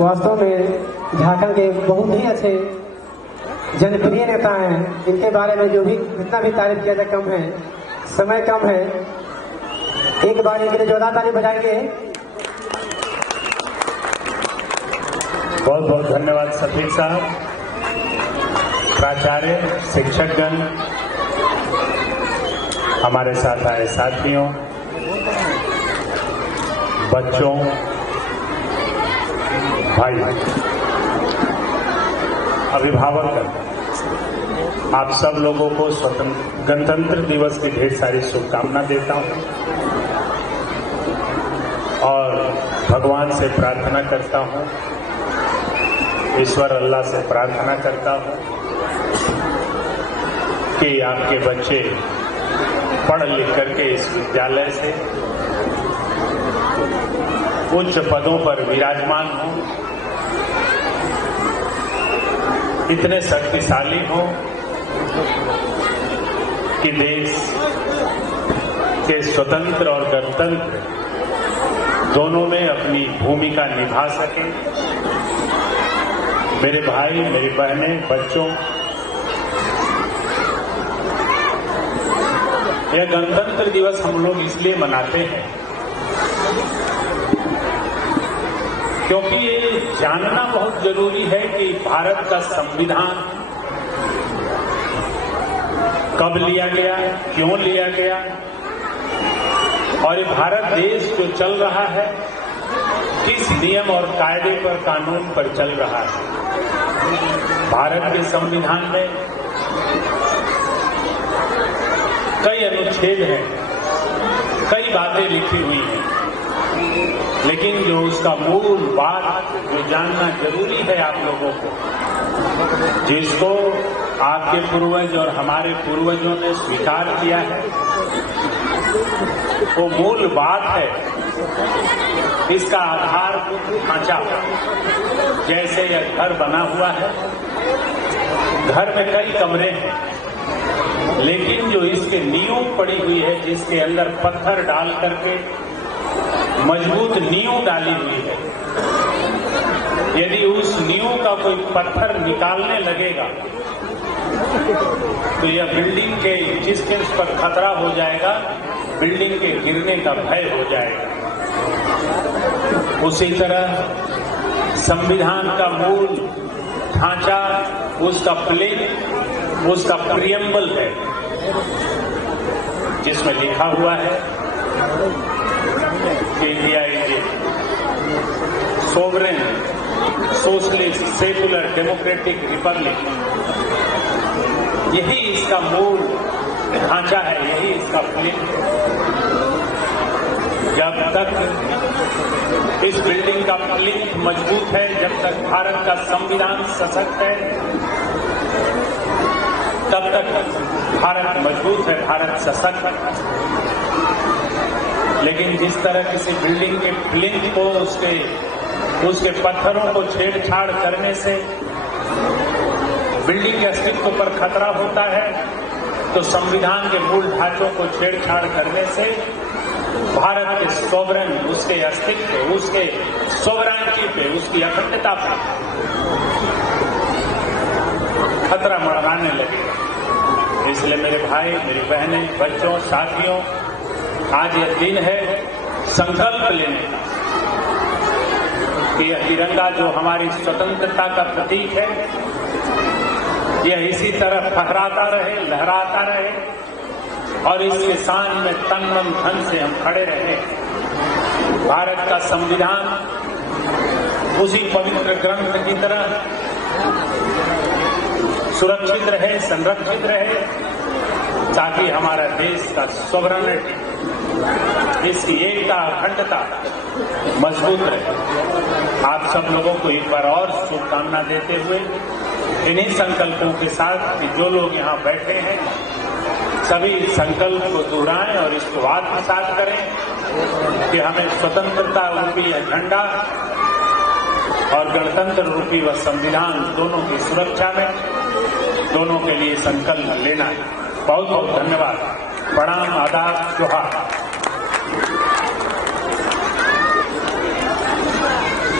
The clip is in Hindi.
वास्तव में झारखंड के बहुत ही अच्छे जनप्रिय नेता हैं। इनके बारे में जो भी जितना भी तारीफ किया जाए कम है, समय कम है। एक बार इनके लिए जोरदार ताली बजाएंगे। बहुत बहुत धन्यवाद सफीर साहब, प्राचार्य, शिक्षकगण, हमारे साथ आए साथियों, बच्चों, भाई, अभिभावक, आप सब लोगों को गणतंत्र दिवस की ढेर सारी शुभकामना देता हूं और भगवान से प्रार्थना करता हूं, ईश्वर अल्लाह से प्रार्थना करता हूं कि आपके बच्चे पढ़ लिख करके इस विद्यालय से उच्च पदों पर विराजमान हों, इतने शक्तिशाली हों कि देश के स्वतंत्र और गणतंत्र दोनों में अपनी भूमिका निभा सके। मेरे भाई, मेरी बहनें, बच्चों, यह गणतंत्र दिवस हम लोग इसलिए मनाते हैं क्योंकि ये जानना बहुत जरूरी है कि भारत का संविधान कब लिया गया, क्यों लिया गया और ये भारत देश जो चल रहा है किस नियम और कायदे पर, कानून पर चल रहा है। भारत के संविधान में कई अनुच्छेद हैं, कई बातें लिखी हुई हैं, लेकिन जो उसका मूल बात जो जानना जरूरी है आप लोगों को, जिसको आपके पूर्वज और हमारे पूर्वजों ने स्वीकार किया है, वो मूल बात है इसका आधारभूत ढांचा। जैसे यह घर बना हुआ है, घर में कई कमरे हैं, लेकिन जो इसके नींव पड़ी हुई है, जिसके अंदर पत्थर डाल करके मजबूत नींव डाली हुई है, यदि उस नींव का कोई पत्थर निकालने लगेगा तो यह बिल्डिंग के जिस चीज पर खतरा हो जाएगा, बिल्डिंग के गिरने का भय हो जाएगा। उसी तरह संविधान का मूल ढांचा, उसका प्लेन, उसका प्रियम्बल है, जिसमें लिखा हुआ है कि India is a sovereign, socialist, secular, democratic Republic. यही इसका मूल ढांचा है, यही इसका प्लेन है। जब तक इस बिल्डिंग का प्लिंथ मजबूत है, जब तक भारत का संविधान सशक्त है, तब तक भारत मजबूत है, भारत सशक्त है। लेकिन जिस तरह किसी बिल्डिंग के प्लिंथ को, उसके पत्थरों को छेड़छाड़ करने से बिल्डिंग के अस्तित्व पर खतरा होता है, तो संविधान के मूल ढांचों को छेड़छाड़ करने से भारत के सोवरेन, उसके अस्तित्व, उसके सोवरेनिटी पे, उसकी अखंडता पे खतरा मंडराने लगेगा। इसलिए मेरे भाई, मेरी बहनें, बच्चों, साथियों, आज यह दिन है संकल्प लेने का कि यह तिरंगा जो हमारी स्वतंत्रता का प्रतीक है, यह इसी तरह फहराता रहे, लहराता रहे और इसके शान में तन मन धन से हम खड़े रहे। भारत का संविधान उसी पवित्र ग्रंथ की तरह सुरक्षित रहे, संरक्षित रहे, ताकि हमारा देश का सोवरेनिटी, इसकी एकता, अखंडता मजबूत रहे। आप सब लोगों को एक बार और शुभकामना देते हुए इन्हीं संकल्पों के साथ कि जो लोग यहाँ बैठे हैं सभी इस संकल्प को दोहराएं और इसको आत्मसात करें कि हमें स्वतंत्रता रूपी झंडा और गणतंत्र रूपी व संविधान दोनों की सुरक्षा में, दोनों के लिए संकल्प लेना है। बहुत बहुत धन्यवाद। प्रणाम, आदाब, जोहार।